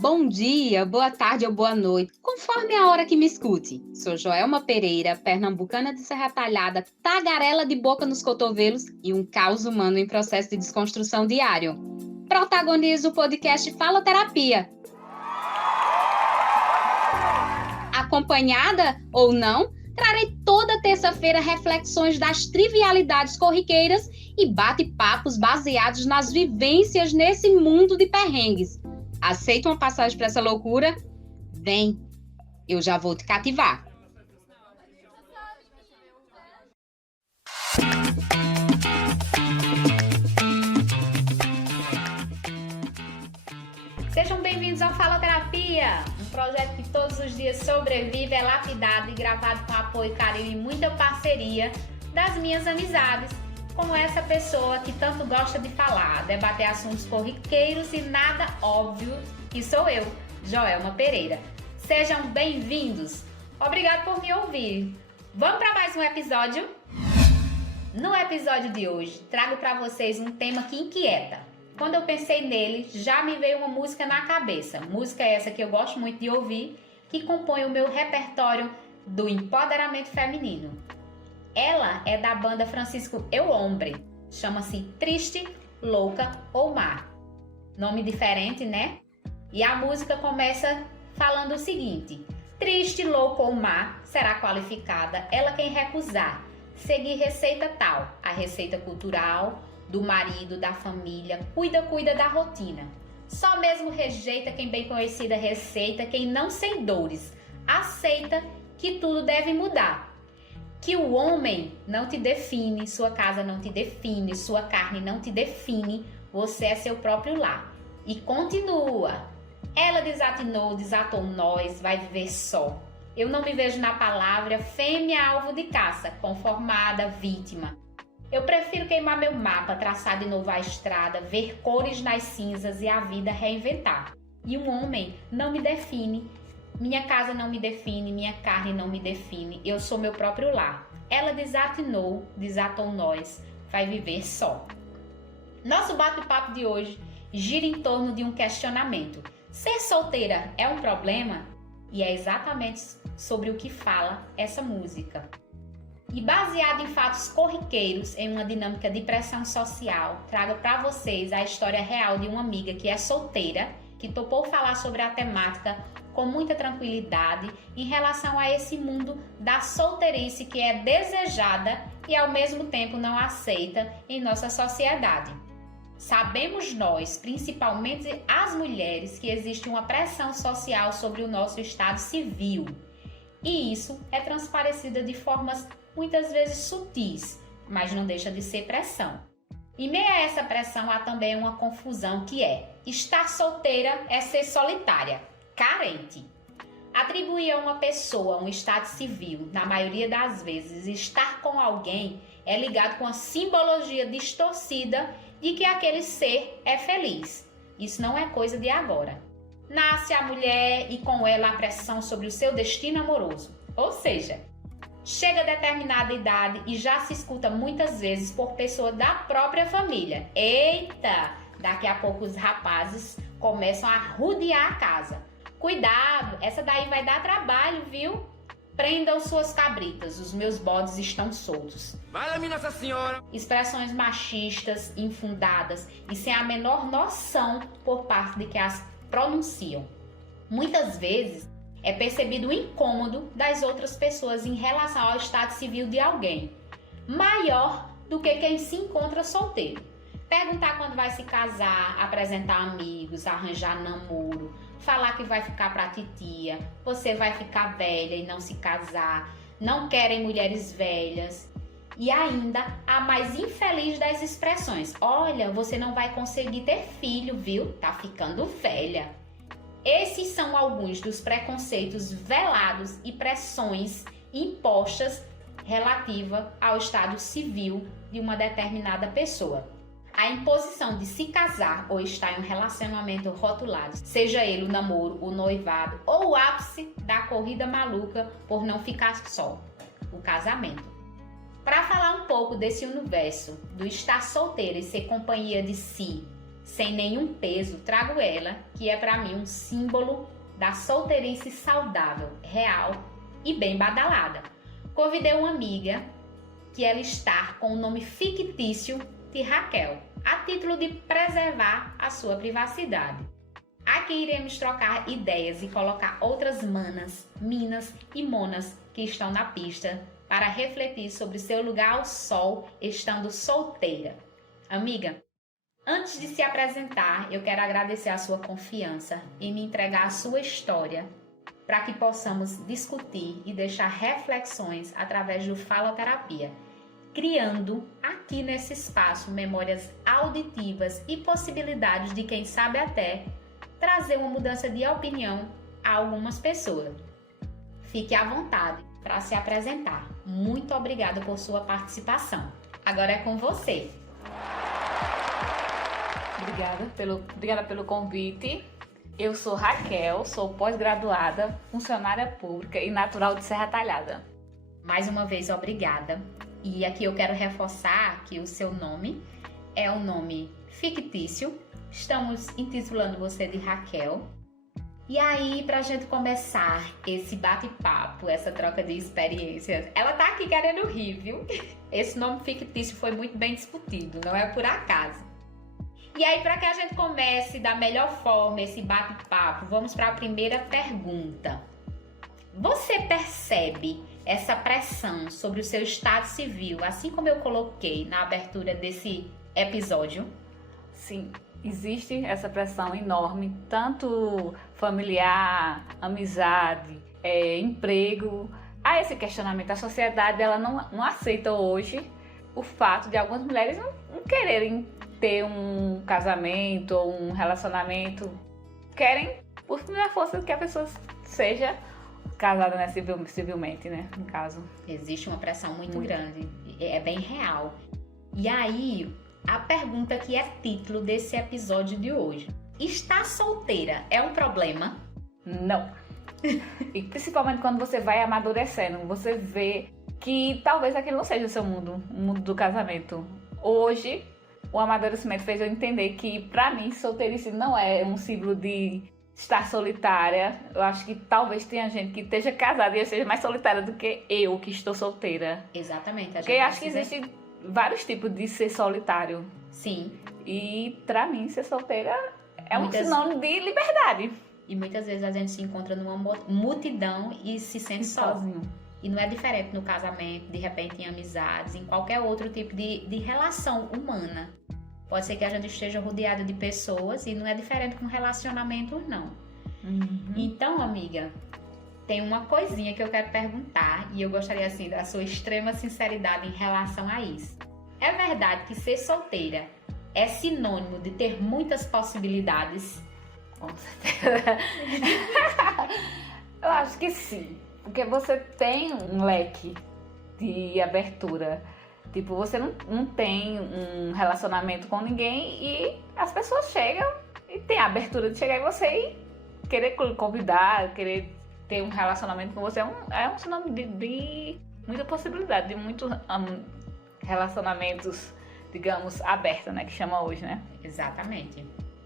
Bom dia, boa tarde ou boa noite, conforme a hora que me escute. Sou Joelma Pereira, pernambucana de Serra Talhada, tagarela de boca nos cotovelos e um caos humano em processo de desconstrução diário. Protagonizo o podcast Fala Terapia. Acompanhada ou não, trarei toda terça-feira reflexões das trivialidades corriqueiras e bate-papos baseados nas vivências nesse mundo de perrengues. Aceita uma passagem para essa loucura? Vem, eu já vou te cativar. Sejam bem-vindos ao Fala Terapia, um projeto que todos os dias sobrevive, é lapidado e gravado com apoio, carinho e muita parceria das minhas amizades, como essa pessoa que tanto gosta de falar, debater assuntos corriqueiros e nada óbvio, que sou eu, Joelma Pereira. Sejam bem-vindos. Obrigado por me ouvir. Vamos para mais um episódio? No episódio de hoje, trago para vocês um tema que inquieta. Quando eu pensei nele, já me veio uma música na cabeça. Música essa que eu gosto muito de ouvir, que compõe o meu repertório do empoderamento feminino. Ela é da banda Francisco Eu Hombre, chama-se Triste, Louca ou Má. Nome diferente, né? E a música começa falando o seguinte: triste, louca ou má será qualificada ela quem recusar seguir receita tal, a receita cultural, do marido, da família, cuida da rotina. Só mesmo rejeita quem bem conhecida receita, quem não sem dores, aceita que tudo deve mudar. Que o homem não te define, sua casa não te define, sua carne não te define, você é seu próprio lar. E continua. Ela desatinou, desatou nós, vai viver só. Eu não me vejo na palavra fêmea alvo de caça, conformada, vítima. Eu prefiro queimar meu mapa, traçar de novo a estrada, ver cores nas cinzas e a vida reinventar. E um homem não me define. Minha casa não me define, minha carne não me define, eu sou meu próprio lar. Ela desatinou, desatou nós, vai viver só. Nosso bate-papo de hoje gira em torno de um questionamento. Ser solteira é um problema? E é exatamente sobre o que fala essa música. E baseado em fatos corriqueiros, em uma dinâmica de pressão social, trago para vocês a história real de uma amiga que é solteira, que topou falar sobre a temática com muita tranquilidade em relação a esse mundo da solteirice que é desejada e ao mesmo tempo não aceita em nossa sociedade. Sabemos nós, principalmente as mulheres, que existe uma pressão social sobre o nosso estado civil e isso é transparecida de formas muitas vezes sutis, mas não deixa de ser pressão. Em meio a essa pressão há também uma confusão que é: estar solteira é ser solitária, carente. Atribuir a uma pessoa um estado civil, na maioria das vezes, estar com alguém é ligado com a simbologia distorcida de que aquele ser é feliz. Isso não é coisa de agora. Nasce a mulher e com ela a pressão sobre o seu destino amoroso. Ou seja, chega a determinada idade e já se escuta muitas vezes por pessoa da própria família: eita, daqui a pouco os rapazes começam a rodear a casa. Cuidado, essa daí vai dar trabalho, viu? Prendam suas cabritas, os meus bodes estão soltos. Vai-me Nossa Senhora! Expressões machistas, infundadas e sem a menor noção por parte de que as pronunciam. Muitas vezes é percebido o incômodo das outras pessoas em relação ao estado civil de alguém, maior do que quem se encontra solteiro. Perguntar quando vai se casar, apresentar amigos, arranjar namoro, falar que vai ficar pra titia, você vai ficar velha e não se casar, não querem mulheres velhas. E ainda a mais infeliz das expressões: olha, você não vai conseguir ter filho, viu? Tá ficando velha. Esses são alguns dos preconceitos velados e pressões impostas relativa ao estado civil de uma determinada pessoa. A imposição de se casar ou estar em um relacionamento rotulado, seja ele o namoro, o noivado ou o ápice da corrida maluca por não ficar só, o casamento. Para falar um pouco desse universo do estar solteiro e ser companhia de si, sem nenhum peso, trago ela, que é para mim um símbolo da solteirice saudável, real e bem badalada. Convidei uma amiga que ela está com o nome fictício de Raquel, a título de preservar a sua privacidade. Aqui iremos trocar ideias e colocar outras manas, minas e monas que estão na pista para refletir sobre seu lugar ao sol estando solteira. Amiga, antes de se apresentar, eu quero agradecer a sua confiança em me entregar a sua história para que possamos discutir e deixar reflexões através do Faloterapia, criando aqui nesse espaço memórias auditivas e possibilidades de, quem sabe até, trazer uma mudança de opinião a algumas pessoas. Fique à vontade para se apresentar. Muito obrigada por sua participação. Agora é com você. Obrigada pelo convite. Eu sou Raquel, sou pós-graduada, funcionária pública e natural de Serra Talhada. Mais uma vez, obrigada. E aqui eu quero reforçar que o seu nome é um nome fictício. Estamos intitulando você de Raquel. E aí, pra gente começar esse bate-papo, essa troca de experiências, ela tá aqui querendo rir, viu? Esse nome fictício foi muito bem discutido, não é por acaso. E aí, para que a gente comece da melhor forma esse bate-papo, vamos para a primeira pergunta. Você percebe essa pressão sobre o seu estado civil, assim como eu coloquei na abertura desse episódio? Sim, existe essa pressão enorme, tanto familiar, amizade, emprego. Há esse questionamento. A sociedade ela não aceita hoje o fato de algumas mulheres não quererem ter um casamento ou um relacionamento. Querem, por primeira força, que a pessoa seja casada, né, civilmente, né, no caso. Existe uma pressão muito grande, é bem real. E aí, a pergunta que é título desse episódio de hoje. Estar solteira é um problema? Não. E principalmente quando você vai amadurecendo, você vê que talvez aquele não seja o seu mundo, o mundo do casamento. Hoje, o amadurecimento fez eu entender que, pra mim, solteirice não é um símbolo de estar solitária. Eu acho que talvez tenha gente que esteja casada e seja mais solitária do que eu, que estou solteira. Exatamente. Porque acho que existem vários tipos de ser solitário. Sim. E pra mim, ser solteira é um sinônimo de liberdade. E muitas vezes a gente se encontra numa multidão e se sente sozinho. E não é diferente no casamento, de repente em amizades, em qualquer outro tipo de relação humana. Pode ser que a gente esteja rodeado de pessoas e não é diferente com relacionamentos, não. Uhum. Então, amiga, tem uma coisinha que eu quero perguntar e eu gostaria, assim, da sua extrema sinceridade em relação a isso. É verdade que ser solteira é sinônimo de ter muitas possibilidades? Com certeza. Eu acho que sim. Porque você tem um leque de abertura. Tipo, você não tem um relacionamento com ninguém e as pessoas chegam e tem a abertura de chegar em você e querer convidar, querer ter um relacionamento com você. É um sinônimo de muita possibilidade, de muitos relacionamentos, digamos, abertos, né? Que chama hoje, né? Exatamente.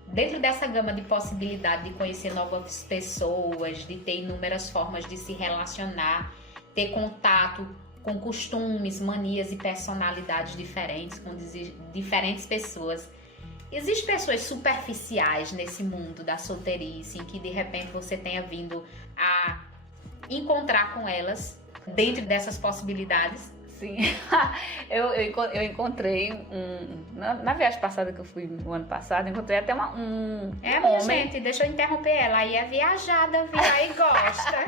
Dentro dessa gama de possibilidade de conhecer novas pessoas, de ter inúmeras formas de se relacionar, ter contato com costumes, manias e personalidades diferentes, com diferentes pessoas. Existem pessoas superficiais nesse mundo da solteirice, em que de repente você tenha vindo a encontrar com elas dentro dessas possibilidades? Sim, eu encontrei na viagem passada que eu fui no ano passado, encontrei até um minha homem. Gente, deixa eu interromper ela, aí é viajada, viu? Aí gosta.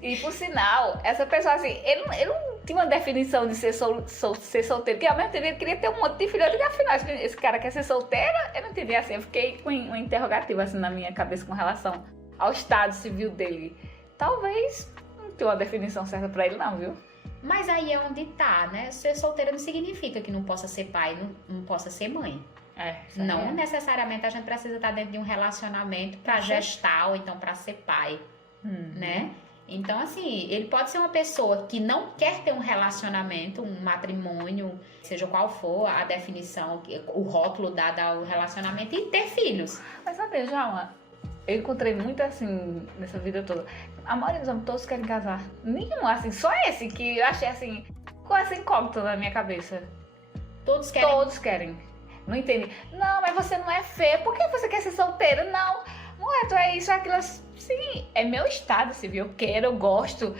E por sinal, essa pessoa assim, ele não tinha uma definição de ser solteiro, que ao mesmo tempo ele queria ter um monte de filho. Eu digo, afinal, esse cara quer ser solteiro? Eu não entendi assim, eu fiquei com uma interrogativa assim na minha cabeça com relação ao estado civil dele. Talvez não tenha uma definição certa pra ele não, viu? Mas aí é onde tá, né? Ser solteira não significa que não possa ser pai, não possa ser mãe. Não necessariamente a gente precisa estar dentro de um relacionamento para gestar ou então para ser pai, né? Então, assim, ele pode ser uma pessoa que não quer ter um relacionamento, um matrimônio, seja qual for a definição, o rótulo dado ao relacionamento, e ter filhos. Mas sabe, Jalma, eu encontrei muito assim nessa vida toda. A maioria dos homens todos querem casar. Nenhum, assim, só esse que eu achei assim, com essa incógnita na minha cabeça. Todos querem. Todos querem. Não entendi. Não, mas você não é feia. Por que você quer ser solteira? Não. Mulher, tu é isso, é aquilo. Sim, é meu estado civil. Eu quero, eu gosto.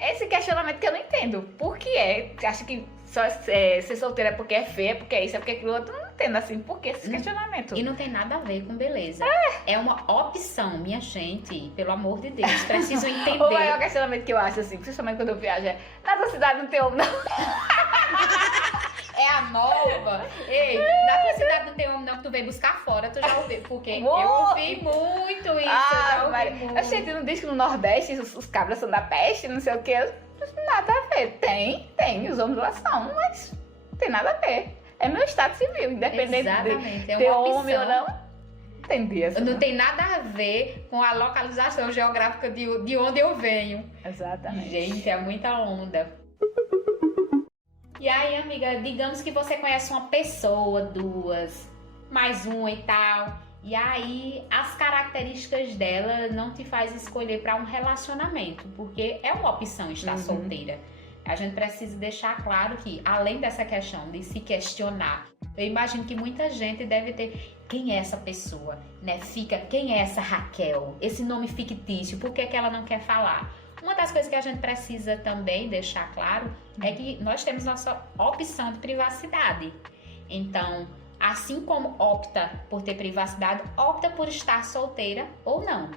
Esse questionamento que eu não entendo. Por que é? Acha que só ser solteira é porque é feia, porque é isso, é porque é aquilo outro? Eu não entendo assim. Por que esse questionamento? E não tem nada a ver com beleza. É uma opção, minha gente. Pelo amor de Deus. Preciso entender. O maior questionamento que eu acho, assim, principalmente quando eu viajo, é: na tua cidade não tem homem, não. É a nova. Ei, na tua cidade não tem homem não que tu vem buscar fora, tu já ouviu. Porque eu ouvi muito isso, eu já ouvi muito. A gente não diz que no Nordeste os cabras são da peste, não sei o que. Nada a ver. Tem, os homens lá são, mas não tem nada a ver. É meu estado civil, independente Exatamente, de é ter uma homem opção. ou não. Entendi essa. Não tem nada a ver com a localização geográfica de onde eu venho. Exatamente. Gente, é muita onda. E aí, amiga, digamos que você conhece uma pessoa, duas, mais uma e tal. E aí, as características dela não te faz escolher para um relacionamento, porque é uma opção estar solteira. A gente precisa deixar claro que, além dessa questão de se questionar, eu imagino que muita gente deve ter: quem é essa pessoa? Né? Quem é essa Raquel? Esse nome fictício, por que ela não quer falar? Uma das coisas que a gente precisa também deixar claro é que nós temos nossa opção de privacidade. Então, assim como opta por ter privacidade, opta por estar solteira ou não.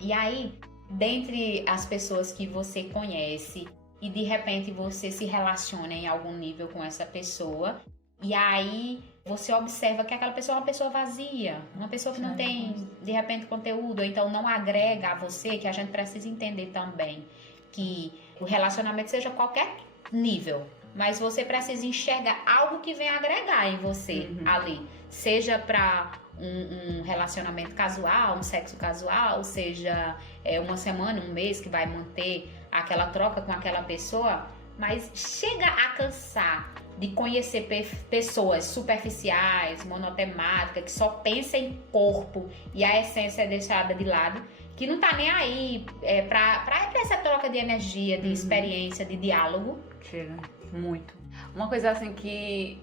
E aí, dentre as pessoas que você conhece e de repente você se relaciona em algum nível com essa pessoa, e aí você observa que aquela pessoa é uma pessoa vazia, uma pessoa que não tem, de repente, conteúdo, ou então não agrega a você, que a gente precisa entender também que o relacionamento seja qualquer nível, mas você precisa enxergar algo que venha agregar em você ali, seja para um relacionamento casual, um sexo casual, seja uma semana, um mês que vai manter aquela troca com aquela pessoa, mas chega a cansar de conhecer pessoas superficiais, monotemáticas, que só pensam em corpo e a essência é deixada de lado, que não tá nem aí pra essa troca de energia, de experiência, de diálogo. Chega, muito. Uma coisa assim que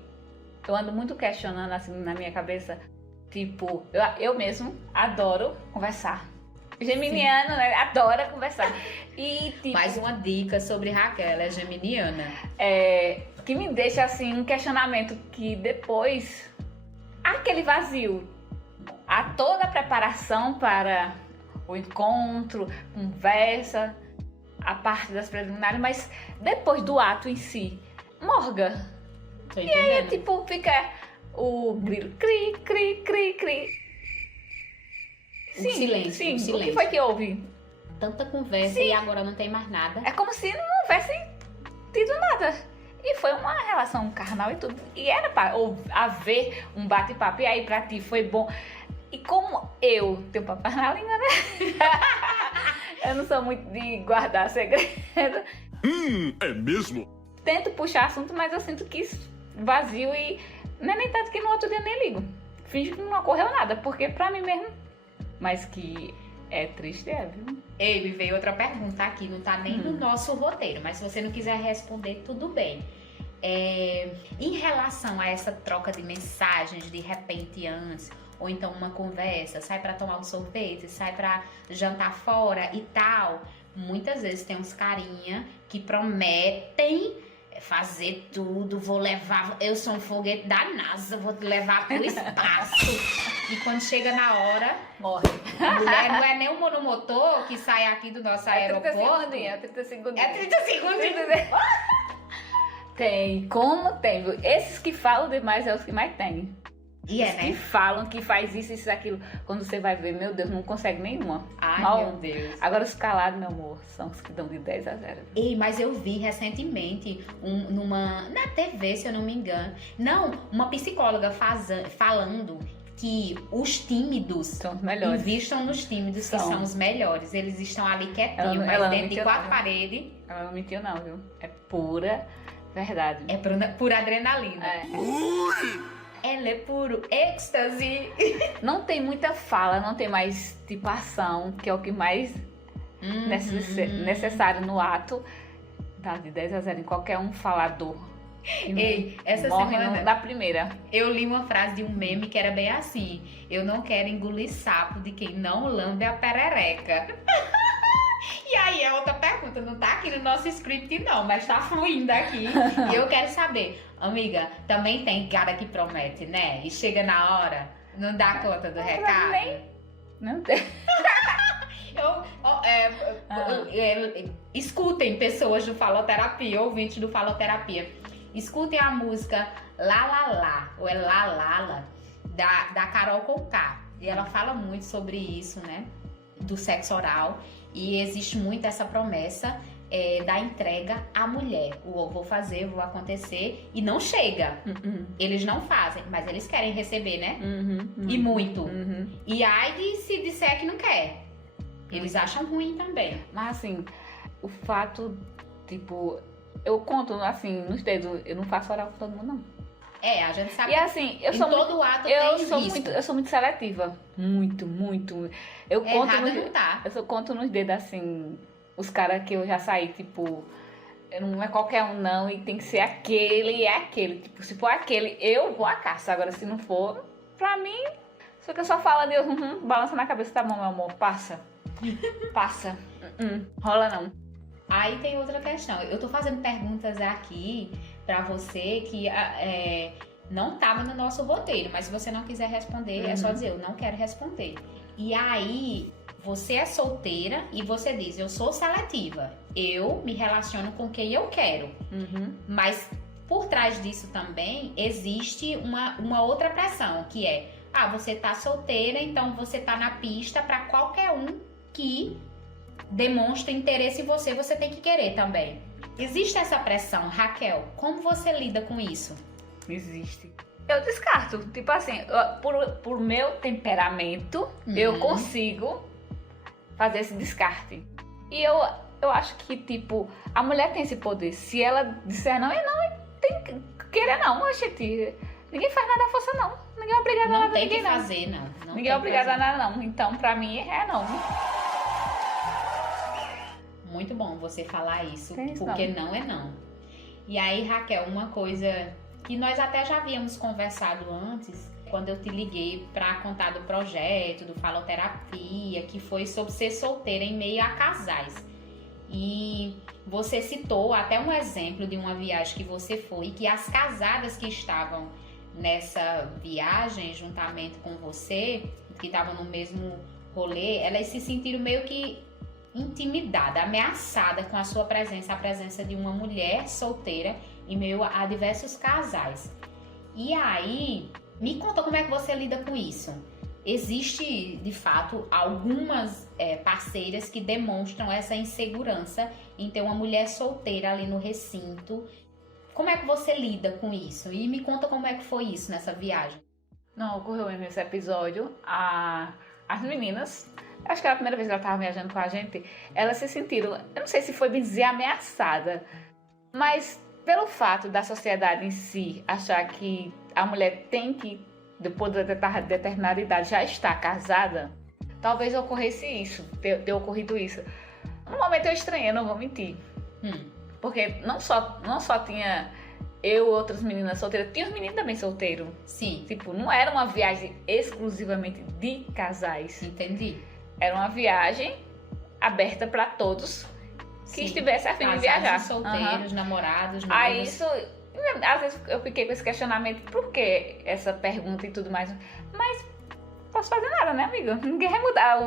eu ando muito questionando assim na minha cabeça, tipo, eu mesmo adoro conversar. Geminiano, né? Adora conversar. E, tipo, mais uma dica sobre Raquel, ela é geminiana. Que me deixa assim um questionamento que depois aquele vazio, há toda a preparação para o encontro, conversa, a parte das preliminares, mas depois do ato em si, morga. Tô entendendo. E aí, tipo, fica o grilo cri, cri, cri, cri. Sim, silêncio. O que foi que houve? Tanta conversa e agora não tem mais nada. É como se não houvesse tido nada. E foi uma relação carnal e tudo. E era pra haver um bate-papo. E aí pra ti foi bom. E como eu tenho papai na língua, né? Eu não sou muito de guardar segredo. É mesmo? Tento puxar assunto, mas eu sinto que vazio e não é nem tanto que no outro dia nem ligo. Finge que não ocorreu nada, porque pra mim mesmo. Mas que é triste, viu? Ei, me veio outra pergunta aqui, não tá nem no nosso roteiro, mas se você não quiser responder, tudo bem. Em relação a essa troca de mensagens de repente antes, ou então uma conversa, sai pra tomar um sorvete, sai pra jantar fora e tal, muitas vezes tem uns carinha que prometem fazer tudo, vou levar, eu sou um foguete da NASA, vou te levar pro espaço. E quando chega na hora, morre. Mulher, não é nem o monomotor que sai aqui do nosso aeroporto. É 30 segundos. É 30 segundos. Tem, como tem. Esses que falam demais é os que mais tem. E os que falam que faz isso, aquilo. Quando você vai ver, meu Deus, não consegue nenhuma. Ai, mal. Meu Deus. Agora os calados, meu amor, são os que dão de 10 a 0. Ei, mas eu vi recentemente na TV, se eu não me engano. Não, uma psicóloga falando que os tímidos São os melhores. invistam nos tímidos, que são os melhores. Eles estão ali quietinhos, mas ela não dentro de mentiu, quatro não. paredes. Ela não mentiu não, viu? É pura verdade. É por adrenalina. É. Ela é puro êxtase. Não tem muita fala, não tem mais tipo ação, que é o que mais necessário no ato. Dá de 10 a 0 em qualquer um falador. Ei, essa morre semana na primeira. eu li uma frase de um meme que era bem assim: eu não quero engolir sapo de quem não lambe a perereca. E aí é outra pergunta, não tá aqui no nosso script não, mas tá fluindo aqui. E eu quero saber, amiga, também tem cara que promete, né? E chega na hora, não dá conta do recado. Não tem. Escutem, pessoas do Faloterapia, ouvintes do Faloterapia. Escutem a música Lá Lá Lá, ou é Lá Lala, da Carol Conká. E ela fala muito sobre isso, né? Do sexo oral. E existe muito essa promessa da entrega à mulher. O vou fazer, vou acontecer. E não chega. Eles não fazem, mas eles querem receber, né? E muito. E aí de se disser que não quer. Eles acham ruim também. Mas assim, o fato, tipo, eu conto assim, nos dedos, eu não faço oral com todo mundo, não. A gente sabe E assim, eu que sou em todo ato eu tem sou risco. muito, eu sou muito seletiva. Muito. Eu conto Errado não tá. eu só conto nos dedos assim, os caras que eu já saí, tipo, não é qualquer um não, e tem que ser aquele e é aquele. Tipo, se for aquele, eu vou à caça. Agora, se não for, pra mim, só que eu só falo de balança na cabeça, tá bom, meu amor, passa. Passa. Rola não. Aí tem outra questão. Eu tô fazendo perguntas aqui pra você que não tava no nosso roteiro, mas se você não quiser responder, é só dizer, eu não quero responder. E aí, você é solteira e você diz, eu sou seletiva. Eu me relaciono com quem eu quero. Mas por trás disso também existe uma outra pressão, que é, você tá solteira, então você tá na pista pra qualquer um que demonstra interesse em você, você tem que querer também. Existe essa pressão, Raquel, como você lida com isso? Existe. Eu descarto. Tipo assim, por meu temperamento, eu consigo fazer esse descarte. E eu acho que, tipo, a mulher tem esse poder. Se ela disser não, tem que querer não, gente. Ninguém faz nada à força, não. Ninguém é obrigado a nada. Não tem que ninguém, fazer, não. Ninguém é obrigado a nada, não. Então, pra mim, é não. Muito bom você falar isso, Tem isso, porque não é não. E aí, Raquel, uma coisa que nós até já havíamos conversado antes, quando eu te liguei para contar do projeto, do Faloterapia, que foi sobre ser solteira em meio a casais. E você citou até um exemplo de uma viagem que você foi, que as casadas que estavam nessa viagem, juntamente com você, que estavam no mesmo rolê, elas se sentiram meio que intimidada, ameaçada com a sua presença, a presença de uma mulher solteira em meio a diversos casais. E aí, me conta como é que você lida com isso. Existe, de fato, algumas parceiras que demonstram essa insegurança em ter uma mulher solteira ali no recinto. Como é que você lida com isso? E me conta como é que foi isso nessa viagem. Não, ocorreu mesmo esse episódio. As meninas, acho que era a primeira vez que ela estava viajando com a gente, elas se sentiram, eu não sei se foi bem dizer ameaçada, mas pelo fato da sociedade em si achar que a mulher tem que, depois de determinada idade, já estar casada, talvez ocorresse isso, ter ocorrido isso. No momento eu estranhei, não vou mentir. Porque não só tinha eu e outras meninas solteiras, tinha os meninos também solteiros. Sim. Tipo, não era uma viagem exclusivamente de casais. Entendi. Era uma viagem aberta para todos que estivesse a fim de viajar. Solteiros, namorados, noivos. Aí isso, às vezes eu fiquei com esse questionamento, por que essa pergunta e tudo mais? Mas não posso fazer nada, né, amiga? Ninguém vai mudar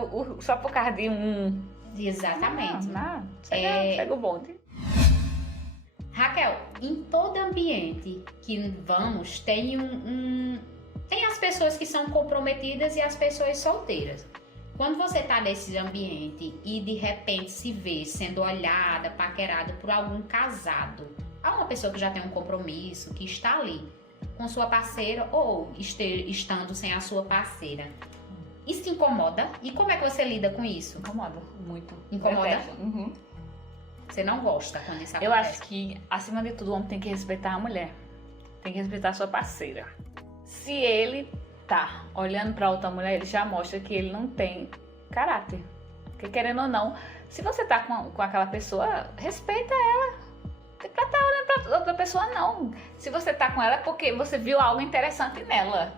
só por causa de um. Exatamente. Segue o bonde. Raquel, em todo ambiente que vamos, tem tem as pessoas que são comprometidas e as pessoas solteiras. Quando você tá nesse ambiente e de repente se vê sendo olhada, paquerada por algum casado, há uma pessoa que já tem um compromisso, que está ali, com sua parceira ou estando sem a sua parceira. Isso te incomoda? E como é que você lida com isso? Incomoda muito. Incomoda? Uhum. Você não gosta quando isso acontece? Eu acho que, acima de tudo, o homem tem que respeitar a mulher. Tem que respeitar a sua parceira. Se ele tá olhando pra outra mulher, ele já mostra que ele não tem caráter. Porque, querendo ou não, se você tá com aquela pessoa, respeita ela. Não pra estar olhando pra outra pessoa, não. Se você tá com ela é porque você viu algo interessante nela.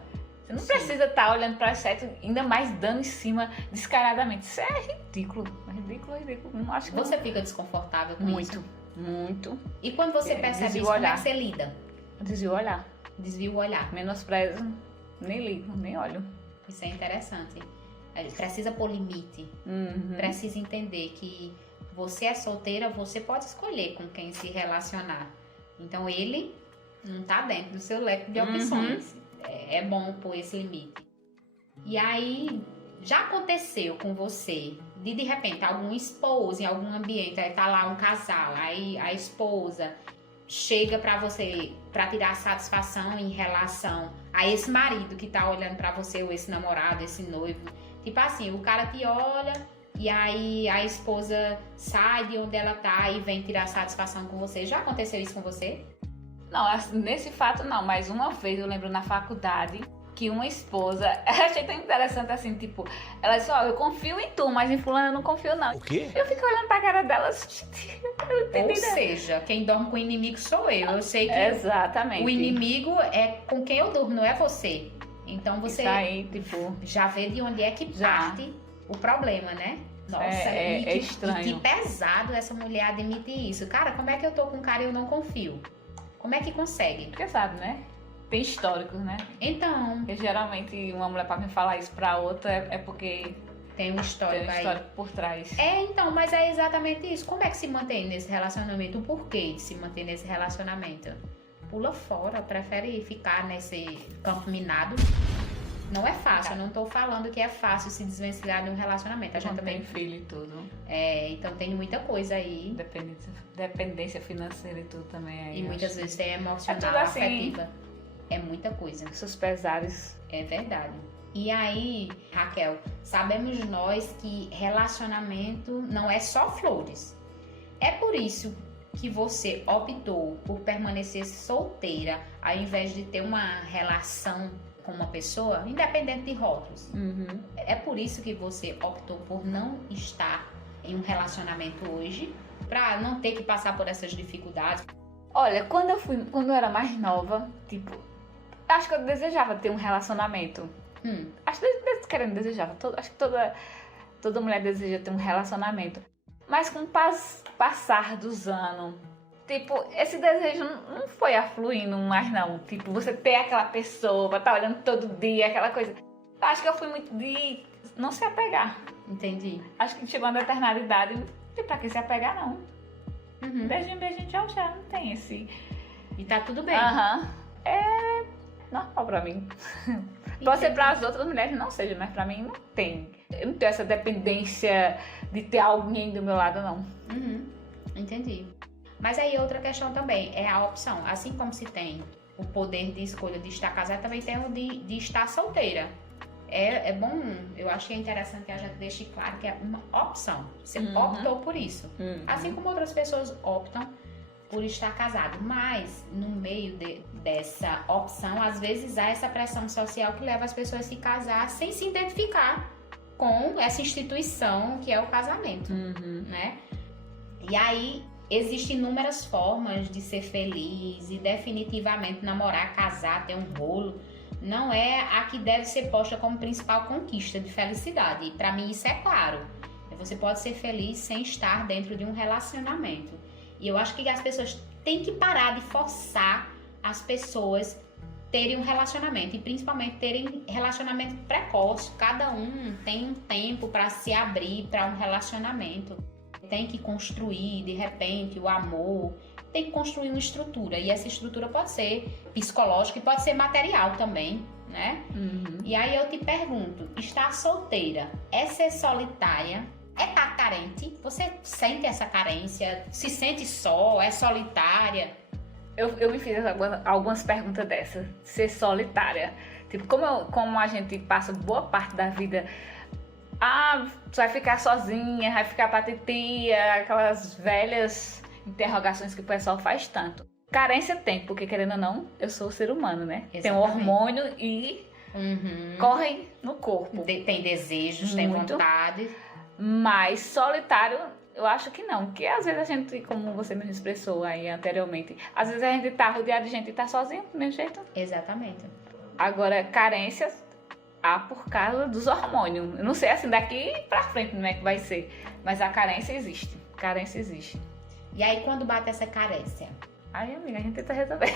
Você não precisa estar olhando pra sexo, ainda mais dando em cima descaradamente. Isso é ridículo. É ridículo, é ridículo. Não acho que Você fica desconfortável com isso? Muito. E quando você percebe isso, como é que você lida? Desvio o olhar. Desvia o olhar. Menosprezo, nem ligo, nem olho. Isso é interessante. Precisa pôr limite. Precisa entender que você é solteira, você pode escolher com quem se relacionar. Então ele não tá dentro do seu leque de opções. É bom pôr esse limite. E aí, já aconteceu com você de repente algum esposo em algum ambiente, aí tá lá um casal, aí a esposa chega pra você pra tirar satisfação em relação a esse marido que tá olhando pra você, ou esse namorado, esse noivo. Tipo assim, o cara te olha e aí a esposa sai de onde ela tá e vem tirar satisfação com você. Já aconteceu isso com você? Não, nesse fato não, mas uma vez eu lembro na faculdade que uma esposa, eu achei tão interessante assim, tipo, ela disse, ó, eu confio em tu, mas em fulano eu não confio não. O quê? Eu fico olhando pra cara dela, eu não entendi. Ou seja, quem dorme com o inimigo sou eu. Eu sei que exatamente. o inimigo é com quem eu durmo, não é você. Então você isso aí, tipo, já vê de onde é que parte o problema, né? Nossa, é estranho. E que pesado essa mulher admitir isso. Cara, como é que eu tô com um cara e eu não confio? Como é que consegue? Porque sabe, né? Tem históricos, né? Então, Porque geralmente uma mulher pra me falar isso pra outra é porque tem um histórico tem um aí. histórico por trás. Então, mas é exatamente isso. Como é que se mantém nesse relacionamento? O porquê de se manter nesse relacionamento? Pula fora, prefere ficar nesse campo minado. Não é fácil, eu não tô falando que é fácil se desvencilhar de um relacionamento. A gente Também também tem filho e tudo. então tem muita coisa aí. Dependência financeira e tudo também. Aí, E muitas vezes tem emocional, tudo assim. afetiva. É muita coisa. Seus pesares. É verdade. E aí, Raquel, sabemos nós que relacionamento não é só flores. É por isso que você optou por permanecer solteira, ao invés de ter uma relação com uma pessoa, independente de rótulos. É por isso que você optou por não estar em um relacionamento hoje, pra não ter que passar por essas dificuldades. Olha, quando eu era mais nova, tipo, acho que eu desejava ter um relacionamento. Acho que desejava. Acho que toda mulher deseja ter um relacionamento. Mas com o passar dos anos, tipo, esse desejo não foi afluindo mais não. Tipo, você ter aquela pessoa pra estar olhando todo dia, aquela coisa. Eu acho que eu fui muito de não se apegar. Entendi. Acho que chegou uma determinada idade, não tem pra que se apegar não. Beijinho, tchau, tchau. Não tem esse... E tá tudo bem. É normal pra mim. Pode ser para as outras mulheres, não seja, mas pra mim não tem. Eu não tenho essa dependência de ter alguém do meu lado, não. Entendi. Mas aí outra questão também é a opção. Assim como se tem o poder de escolha de estar casada, também tem o de estar solteira. É bom, eu acho que é interessante que a gente deixe claro que é uma opção. Você optou por isso. Assim como outras pessoas optam por estar casado. Mas, no meio dessa opção, às vezes há essa pressão social que leva as pessoas a se casar sem se identificar com essa instituição que é o casamento, né? E aí, existem inúmeras formas de ser feliz e definitivamente namorar, casar, ter um rolo, não é a que deve ser posta como principal conquista de felicidade. E para mim isso é claro. Você pode ser feliz sem estar dentro de um relacionamento. E eu acho que as pessoas têm que parar de forçar as pessoas terem um relacionamento. E principalmente terem relacionamento precoce. Cada um tem um tempo para se abrir para um relacionamento. Tem que construir, de repente, o amor. Tem que construir uma estrutura. E essa estrutura pode ser psicológica e pode ser material também, né? E aí eu te pergunto, estar solteira é ser solitária? É estar carente? Você sente essa carência? Se sente só? É solitária? Eu me fiz algumas perguntas dessas. Ser solitária. Tipo, como a gente passa boa parte da vida... tu vai ficar sozinha, vai ficar pra titia, aquelas velhas interrogações que o pessoal faz tanto. Carência tem, porque querendo ou não, eu sou ser humano, né? Exatamente. Tem um hormônio e corre no corpo. Tem desejos, tem Muito. vontade. Mas solitário, eu acho que não. Porque às vezes a gente, como você mesmo expressou aí anteriormente, às vezes a gente tá rodeado de gente e tá sozinho do mesmo jeito. Exatamente. Agora, carências há por causa dos hormônios. Eu não sei assim, daqui pra frente como é que vai ser. Mas a carência existe. Carência existe. E aí, quando bate essa carência? Aí, amiga, a gente tenta resolver.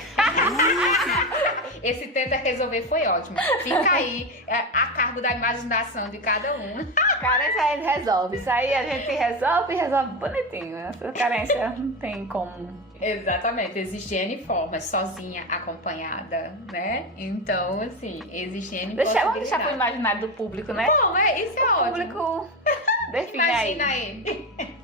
Esse tenta resolver foi ótimo. Fica aí a cargo da imaginação de cada um. Carência a gente resolve. Isso aí a gente resolve bonitinho. Essa carência não tem como. Exatamente. Existem N formas, sozinha, acompanhada, né? Então, assim, existem N Vamos possibilidades. deixar pro imaginário do público, né? Bom, isso é O ótimo. público define Imagina aí. ele.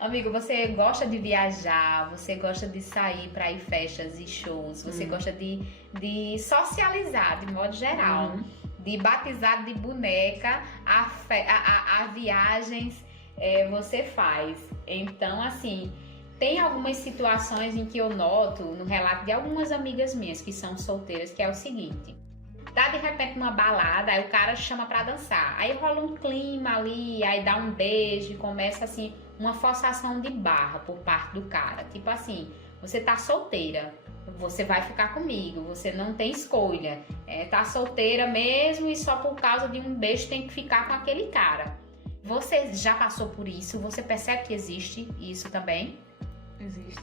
Amigo, você gosta de viajar, você gosta de sair para ir festas e shows, você gosta de socializar de modo geral, de batizado de boneca a viagens você faz. Então, assim, tem algumas situações em que eu noto no relato de algumas amigas minhas que são solteiras, que é o seguinte: dá de repente uma balada, aí o cara chama pra dançar, aí rola um clima ali, aí dá um beijo, começa assim uma forçação de barra por parte do cara, tipo assim, você tá solteira, você vai ficar comigo, você não tem escolha, tá solteira mesmo e só por causa de um beijo tem que ficar com aquele cara. Você já passou por isso? Você percebe que existe isso também? Existe.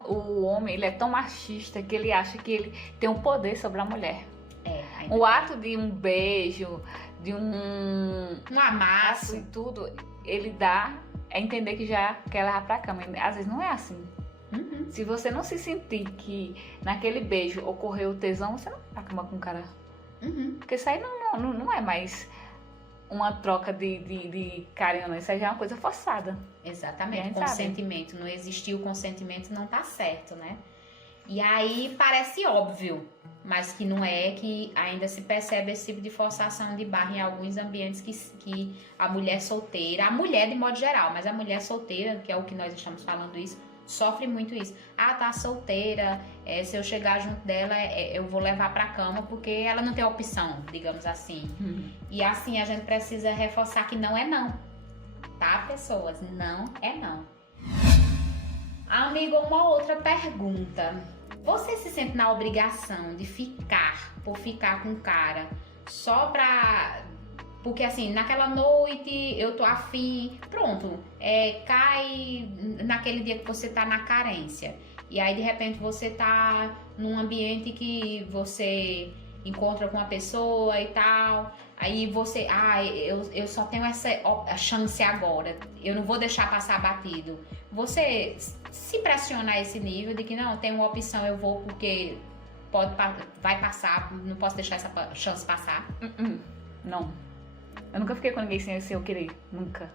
O homem, ele é tão machista que ele acha que ele tem um poder sobre a mulher. O ato de um beijo, de um amasso e tudo, ele dá a entender que já quer levar pra cama. Às vezes não é assim. Se você não se sentir que naquele beijo ocorreu o tesão, você não vai pra cama com o cara. Porque isso aí não é mais uma troca de carinho, não. Isso aí já é uma coisa forçada. Exatamente, consentimento. Não existiu o consentimento, não tá certo, né? E aí parece óbvio, mas que não é, que ainda se percebe esse tipo de forçação de barra em alguns ambientes que a mulher solteira, a mulher de modo geral, mas a mulher solteira, que é o que nós estamos falando isso, sofre muito isso. Tá solteira, se eu chegar junto dela, eu vou levar pra cama, porque ela não tem opção, digamos assim. E assim, a gente precisa reforçar que não é não, tá, pessoas? Não é não. Amigo, uma outra pergunta. Você se sente na obrigação de ficar com o cara só pra... Porque assim, naquela noite eu tô afim, pronto, cai naquele dia que você tá na carência. E aí de repente você tá num ambiente que você encontra com uma pessoa e tal, aí você, eu só tenho essa chance agora, eu não vou deixar passar batido. Você se pressiona a esse nível de que não, tem uma opção, eu vou porque vai passar, não posso deixar essa chance passar? Não. Eu nunca fiquei com ninguém sem eu querer. Nunca.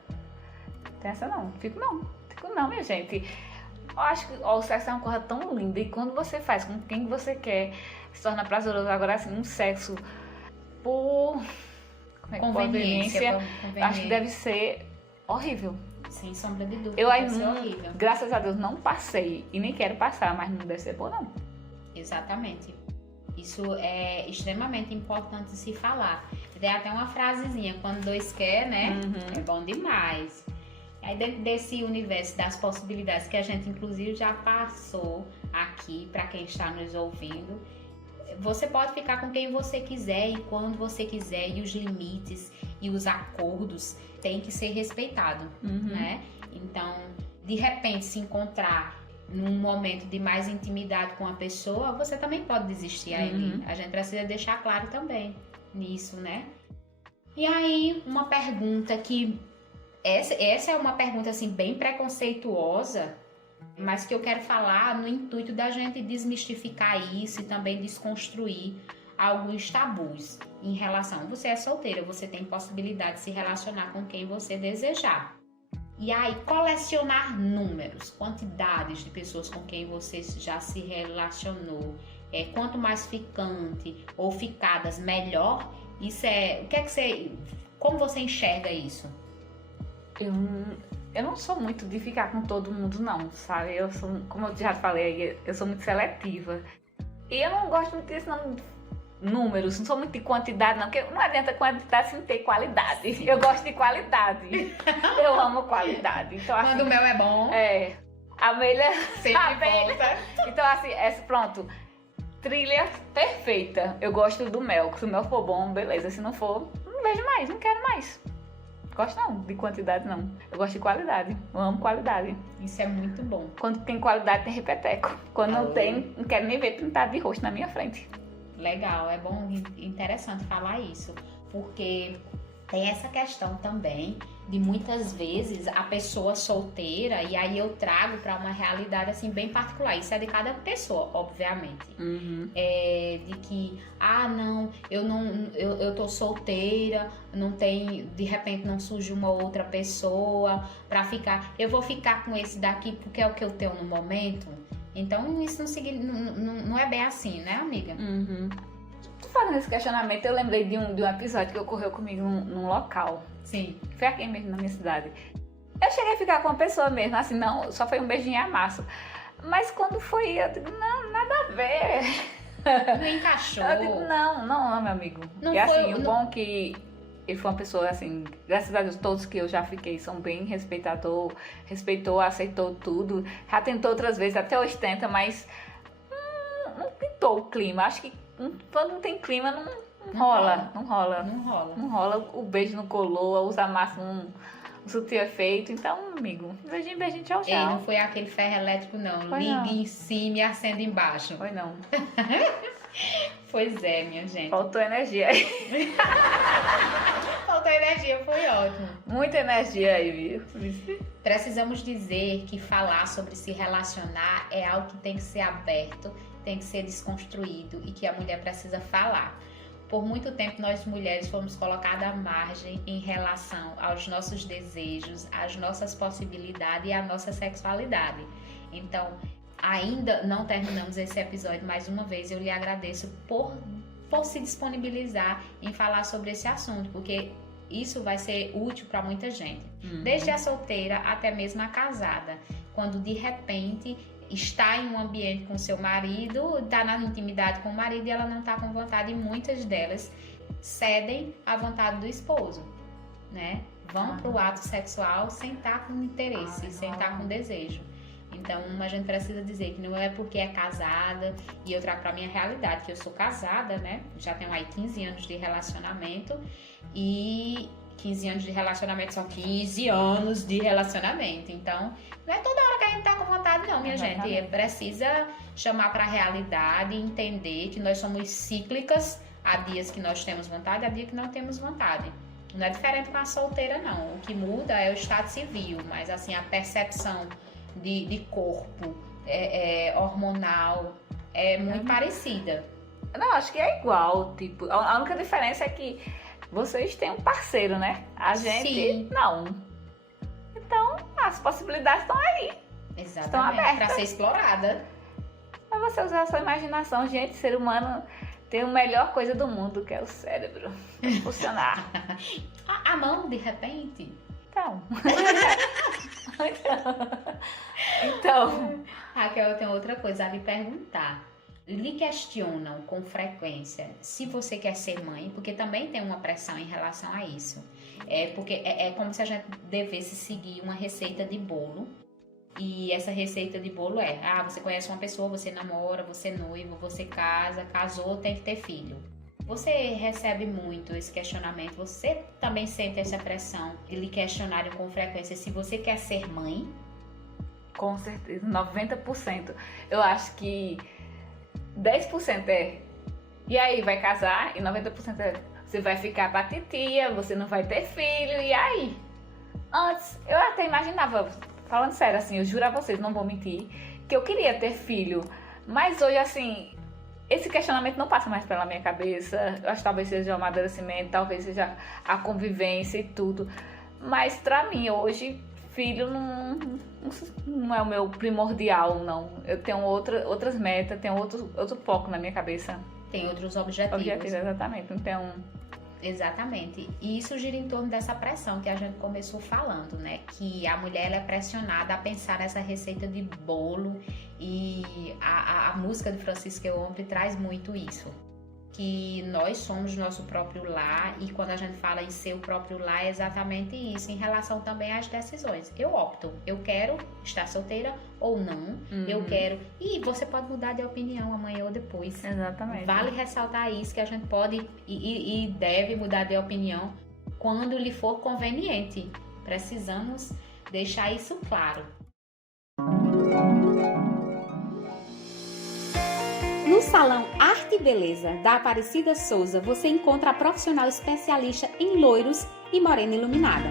Tem essa não. Fico não, minha gente. Eu acho que o sexo é uma coisa tão linda. E quando você faz com quem você quer, se torna prazeroso. Agora, assim, um sexo por conveniência, acho que deve ser horrível. Sem sombra de dúvida. Eu aí, horrível. Graças a Deus, não passei. E nem quero passar, mas não deve ser bom, não. Exatamente. Isso é extremamente importante se falar. Tem até uma frasezinha, quando dois quer, né? É bom demais. Aí dentro desse universo das possibilidades que a gente inclusive já passou aqui para quem está nos ouvindo, você pode ficar com quem você quiser e quando você quiser, e os limites e os acordos têm que ser respeitados, né? Então, de repente se encontrar num momento de mais intimidade com a pessoa, você também pode desistir ali. A gente precisa deixar claro também nisso, né? E aí, uma pergunta que... Essa é uma pergunta, assim, bem preconceituosa, mas que eu quero falar no intuito da gente desmistificar isso e também desconstruir alguns tabus em relação... Você é solteira, você tem possibilidade de se relacionar com quem você desejar. E aí, colecionar números, quantidades de pessoas com quem você já se relacionou. Quanto mais ficante ou ficadas, melhor. Isso o que é que você... Como você enxerga isso? Eu não sou muito de ficar com todo mundo, não, sabe? Eu sou, como eu já falei, eu sou muito seletiva. E eu não gosto muito disso, não. Números, não sou muito de quantidade, não, porque não adianta quantidade sem ter qualidade. Sim. Eu gosto de qualidade. Eu amo qualidade. Então, assim, quando o mel é bom. A abelha sempre volta. Então, assim, pronto. Trilha perfeita. Eu gosto do mel. Se o mel for bom, beleza. Se não for, não vejo mais, não quero mais. Gosto não, de quantidade não. Eu gosto de qualidade. Eu amo qualidade. Isso é muito bom. Quando tem qualidade, tem repeteco. Quando não tem, não quero nem ver pintado de rosto na minha frente. Legal, é bom, interessante falar isso, porque tem essa questão também de muitas vezes a pessoa solteira, e aí eu trago para uma realidade assim bem particular, isso é de cada pessoa, obviamente, de que, não, eu tô solteira, não tem, de repente não surge uma outra pessoa para ficar, eu vou ficar com esse daqui porque é o que eu tenho no momento. Então, isso não é bem assim, né, amiga? Fazendo esse questionamento, eu lembrei de um episódio que ocorreu comigo num local. Sim. Foi aqui mesmo na minha cidade. Eu cheguei a ficar com uma pessoa mesmo, assim, não, só foi um beijinho a massa. Mas quando foi, eu digo, não, nada a ver. Não encaixou. Eu digo, não, meu amigo. Não e foi, assim, o bom que ele foi uma pessoa, assim, graças a Deus, todos que eu já fiquei são bem respeitou, aceitou tudo. Já tentou outras vezes, até hoje tenta, mas não pintou o clima. Acho que quando não tem clima, não rola. Não rola, o beijo não colou, os amassos não sutiã feito. Então, amigo, beijinho, tchau. Não foi aquele ferro elétrico, não. Foi Liga não. em cima e acende embaixo. Foi não. Pois é, minha gente. Faltou energia aí. Faltou energia, foi ótimo. Muita energia aí, viu? Precisamos dizer que falar sobre se relacionar é algo que tem que ser aberto, tem que ser desconstruído e que a mulher precisa falar. Por muito tempo, nós mulheres fomos colocadas à margem em relação aos nossos desejos, às nossas possibilidades e à nossa sexualidade. Então, ainda não terminamos esse episódio, mais uma vez eu lhe agradeço por se disponibilizar em falar sobre esse assunto, porque isso vai ser útil para muita gente. Desde a solteira até mesmo a casada. Quando de repente está em um ambiente com seu marido, está na intimidade com o marido e ela não está com vontade, e muitas delas cedem à vontade do esposo, né? Vão para o ato sexual sem estar com interesse, sem estar com desejo. Então, a gente precisa dizer que não é porque é casada, e eu trago pra minha realidade, que eu sou casada, né? Já tenho aí 15 anos de relacionamento, e 15 anos de relacionamento são 15 anos de relacionamento. Então, não é toda hora que a gente tá com vontade, não, minha gente. Precisa chamar pra realidade, entender que nós somos cíclicas. Há dias que nós temos vontade, há dias que não temos vontade. Não é diferente com a solteira, não. O que muda é o estado civil, mas assim, a percepção de corpo, hormonal, é muito parecida. Não, acho que é igual, tipo, a única diferença é que vocês têm um parceiro, né? A gente não. Então, as possibilidades estão aí. Exatamente, estão abertas para ser explorada. É você usar a sua imaginação, gente. Ser humano tem a melhor coisa do mundo, que é o cérebro. Funcionar. A mão, de repente. Então, Raquel, eu tenho outra coisa a lhe perguntar. Lhe questionam com frequência se você quer ser mãe, porque também tem uma pressão em relação a isso. Porque é como se a gente devesse seguir uma receita de bolo. E essa receita de bolo você conhece uma pessoa, você namora, você é noivo, você casa, casou, tem que ter filho. Você recebe muito esse questionamento, você também sente essa pressão de lhe questionarem com frequência se você quer ser mãe? Com certeza, 90%. Eu acho que 10% e aí, vai casar? E 90% você vai ficar pra titia, você não vai ter filho, e aí? Antes, eu até imaginava, falando sério, assim, eu juro a vocês, não vou mentir, que eu queria ter filho. Mas hoje, assim, esse questionamento não passa mais pela minha cabeça. Eu acho que talvez seja o amadurecimento, talvez seja a convivência e tudo. Mas pra mim, hoje, filho não é o meu primordial, não. Eu tenho outras metas, tenho outro foco na minha cabeça. Tem outros objetivos. Exatamente. Então... Exatamente. E isso gira em torno dessa pressão que a gente começou falando, né? Que a mulher ela é pressionada a pensar nessa receita de bolo e a música de Francisca Elombre traz muito isso. Que nós somos nosso próprio lar e quando a gente fala em ser o próprio lar é exatamente isso, em relação também às decisões. Eu opto, eu quero estar solteira ou não, eu quero... E você pode mudar de opinião amanhã ou depois. Exatamente. Vale ressaltar isso, que a gente pode e deve mudar de opinião quando lhe for conveniente. Precisamos deixar isso claro. No Salão Arte e Beleza da Aparecida Souza, você encontra a profissional especialista em loiros e morena iluminada.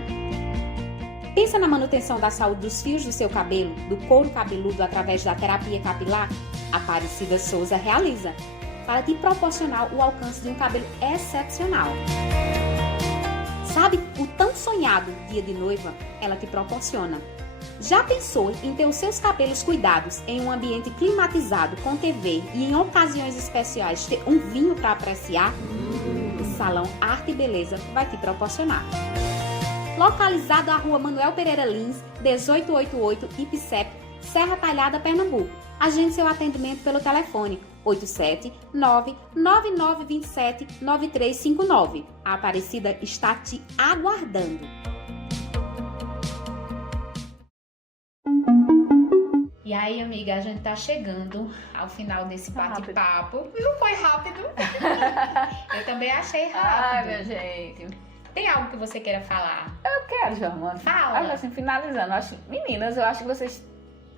Pensa na manutenção da saúde dos fios do seu cabelo, do couro cabeludo através da terapia capilar? A Aparecida Souza realiza, para te proporcionar o alcance de um cabelo excepcional. Sabe o tão sonhado dia de noiva? Ela te proporciona. Já pensou em ter os seus cabelos cuidados em um ambiente climatizado com TV e em ocasiões especiais ter um vinho para apreciar? O Salão Arte e Beleza vai te proporcionar. Localizado à Rua Manuel Pereira Lins, 1888, IPCEP, Serra Talhada, Pernambuco. Agende seu atendimento pelo telefone 879-9927-9359. A Aparecida está te aguardando. E aí, amiga, a gente tá chegando ao final desse bate-papo. Não foi rápido? Eu também achei rápido. Ai, minha gente. Tem algo que você queira falar? Eu quero, Joana. Fala. Assim, finalizando, meninas, eu acho que vocês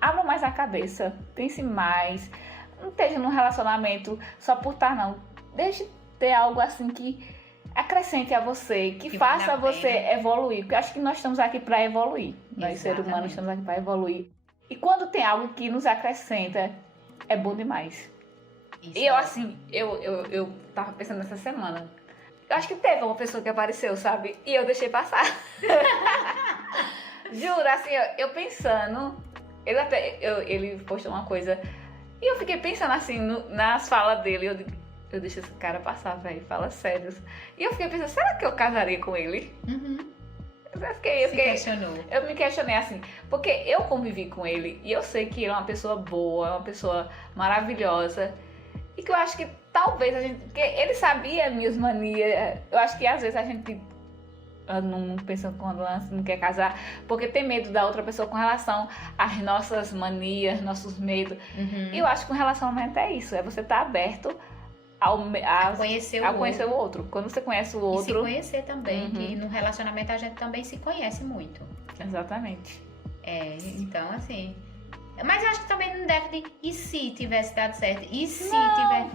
abram mais a cabeça, pensem mais. Não esteja num relacionamento só por estar, não. Deixe ter algo assim que acrescente a você, que faça você evoluir. Porque eu acho que nós estamos aqui para evoluir. Nós, seres humanos, estamos aqui para evoluir. E quando tem algo que nos acrescenta, é bom demais. Isso e eu, assim, eu tava pensando nessa semana. Eu acho que teve uma pessoa que apareceu, sabe? E eu deixei passar. Juro, assim, eu pensando... Ele postou uma coisa... E eu fiquei pensando, assim, nas falas dele. Eu deixei esse cara passar, velho. Fala sério. E eu fiquei pensando, será que eu casaria com ele? Eu me questionei assim, porque eu convivi com ele e eu sei que ele é uma pessoa boa, uma pessoa maravilhosa e que eu acho que talvez a gente, porque ele sabia as minhas manias, eu acho que às vezes a gente não pensa quando não quer casar, porque tem medo da outra pessoa com relação às nossas manias, nossos medos. E eu acho que um relacionamento é isso, é você estar aberto a conhecer o outro. Quando você conhece o outro... E se conhecer também, que no relacionamento a gente também se conhece muito. Exatamente. Então assim... Mas eu acho que também não deve de... E se tivesse dado certo? E se tiver...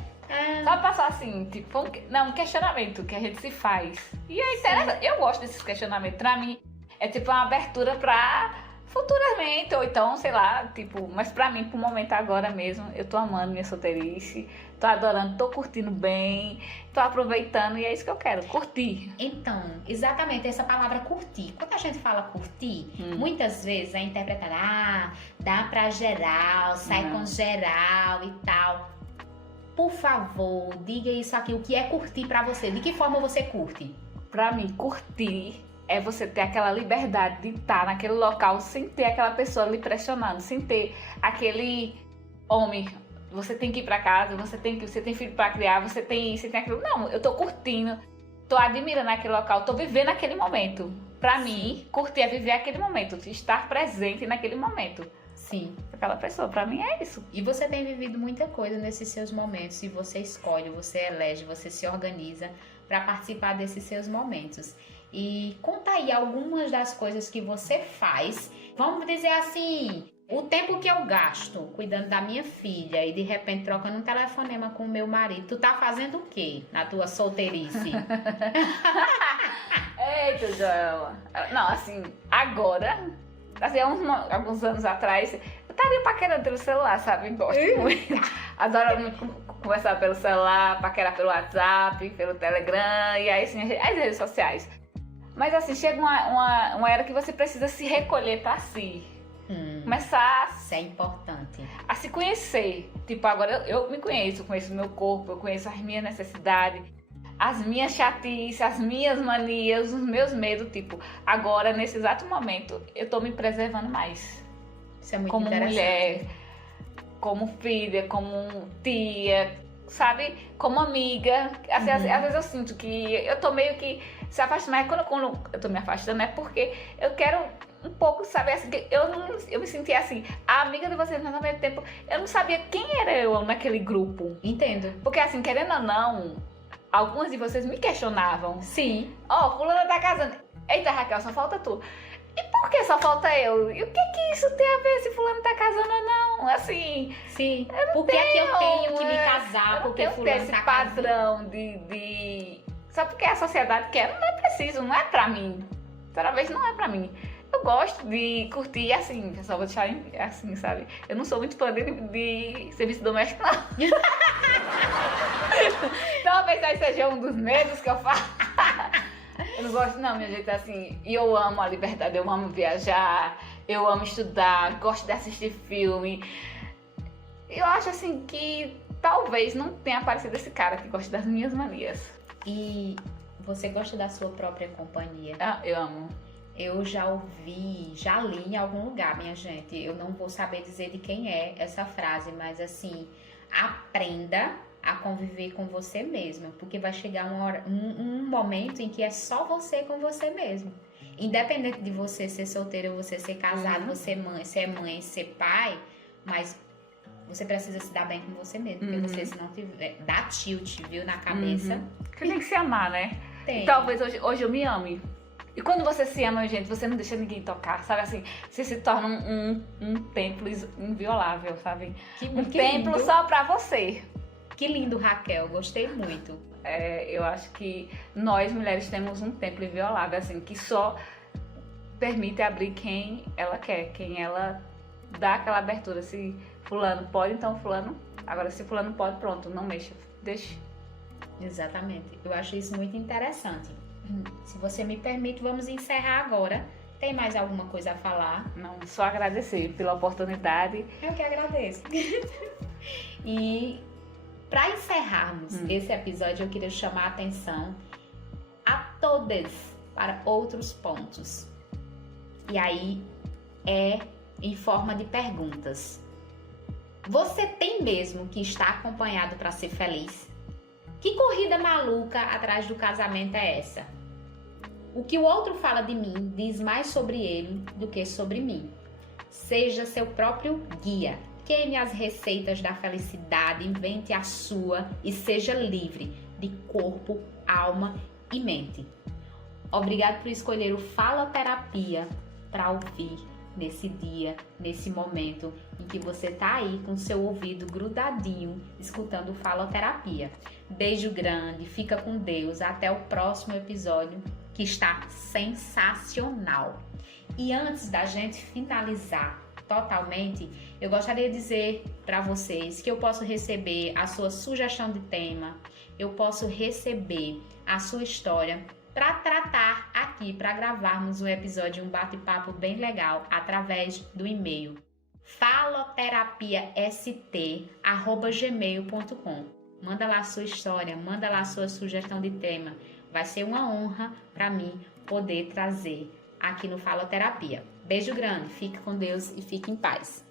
Só passar assim, tipo... um questionamento que a gente se faz. E é interessante. Eu gosto desses questionamentos. Pra mim, é tipo uma abertura pra... futuramente, ou então, sei lá, tipo... Mas pra mim, pro momento agora mesmo, eu tô amando minha solteirice... Tô adorando, tô curtindo bem, tô aproveitando e é isso que eu quero, curtir. Então, exatamente, essa palavra curtir. Quando a gente fala curtir, muitas vezes é interpretada, dá pra geral, sai com geral e tal. Por favor, diga isso aqui, o que é curtir pra você? De que forma você curte? Pra mim, curtir é você ter aquela liberdade de estar naquele local sem ter aquela pessoa lhe pressionando, sem ter aquele homem... Você tem que ir pra casa, você tem filho pra criar, você tem isso, você tem aquilo. Não, eu tô curtindo, tô admirando aquele local, tô vivendo aquele momento. Pra mim, curtir é viver aquele momento, estar presente naquele momento. Sim. Aquela pessoa, pra mim é isso. E você tem vivido muita coisa nesses seus momentos, e você escolhe, você elege, você se organiza pra participar desses seus momentos. E conta aí algumas das coisas que você faz, vamos dizer assim... O tempo que eu gasto cuidando da minha filha e de repente trocando um telefonema com o meu marido, tu tá fazendo o quê na tua solteirice? Eita, Joela. Não, assim, agora, assim, alguns anos atrás, eu estaria paquerando pelo celular, sabe? Gosto muito. Adoro muito conversar pelo celular, paquerar pelo WhatsApp, pelo Telegram e aí, assim, as redes sociais. Mas assim, chega uma era que você precisa se recolher pra si. Começar Isso é importante. a se conhecer. Tipo, agora eu me conheço o meu corpo, eu conheço as minhas necessidades, as minhas chatices, as minhas manias, os meus medos. Tipo, agora, nesse exato momento, eu tô me preservando mais. Isso é muito Como interessante. mulher, como filha, como tia, sabe? Como amiga. Assim, às vezes eu sinto que eu tô meio que se afastando, mas quando eu tô me afastando é porque eu quero um pouco saber, assim, que eu me sentia assim, a amiga de vocês, mas ao mesmo tempo eu não sabia quem era eu naquele grupo. Entendo. Porque assim, querendo ou não, algumas de vocês me questionavam. Sim. Ó, fulana tá casando. Eita, Raquel, só falta tu. E por que só falta eu? E o que isso tem a ver se fulano tá casando ou não? Assim, Sim. Porque aqui eu tenho que me casar, eu porque não tenho fulano esse tá casando. padrão de... Só porque a sociedade quer, não é preciso, não é pra mim. Toda vez não é pra mim. Eu gosto de curtir assim, só vou deixar assim, sabe? Eu não sou muito fã de serviço doméstico, não. Talvez aí seja um dos medos que eu faço. Eu não gosto não, minha gente, assim. E eu amo a liberdade, eu amo viajar, eu amo estudar, gosto de assistir filme. Eu acho assim que talvez não tenha aparecido esse cara que gosta das minhas manias. E você gosta da sua própria companhia? Ah, eu amo. Eu já ouvi, já li em algum lugar, minha gente. Eu não vou saber dizer de quem é essa frase, mas assim, aprenda a conviver com você mesma, porque vai chegar um momento em que é só você com você mesmo. Independente de você ser solteira, você ser casado, você é mãe, ser pai, mas você precisa se dar bem com você mesmo, porque você, se não tiver, dá tilt, viu, na cabeça. Você tem que se amar, né? Tem. E talvez hoje eu me ame. E quando você se ama, gente, você não deixa ninguém tocar, sabe assim? Você se torna um templo inviolável, sabe? Um templo lindo. só pra você. Que lindo, Raquel, gostei muito. Eu acho que nós, mulheres, temos um templo inviolável, assim, que só permite abrir quem ela quer, quem ela dá aquela abertura. Se fulano pode, então fulano. Agora, se fulano pode, pronto, não mexa, deixa. Exatamente. Eu acho isso muito interessante. Se você me permite, vamos encerrar agora. Tem mais alguma coisa a falar? Não, só agradecer pela oportunidade. Eu que agradeço. E para encerrarmos esse episódio, eu queria chamar a atenção a todas para outros pontos. E aí é em forma de perguntas. Você tem mesmo que estar acompanhado para ser feliz? Que corrida maluca atrás do casamento é essa? O que o outro fala de mim diz mais sobre ele do que sobre mim. Seja seu próprio guia. Queime as receitas da felicidade, invente a sua e seja livre de corpo, alma e mente. Obrigado por escolher o Faloterapia para ouvir nesse dia, nesse momento em que você tá aí com seu ouvido grudadinho, escutando Faloterapia. Beijo grande, fica com Deus, até o próximo episódio, que está sensacional. E antes da gente finalizar totalmente, eu gostaria de dizer para vocês que eu posso receber a sua sugestão de tema, eu posso receber a sua história para tratar aqui, para gravarmos um episódio, um bate-papo bem legal através do e-mail faloterapiast@gmail.com. Manda lá a sua história, manda lá a sua sugestão de tema. Vai ser uma honra para mim poder trazer aqui no Faloterapia. Beijo grande, fique com Deus e fique em paz.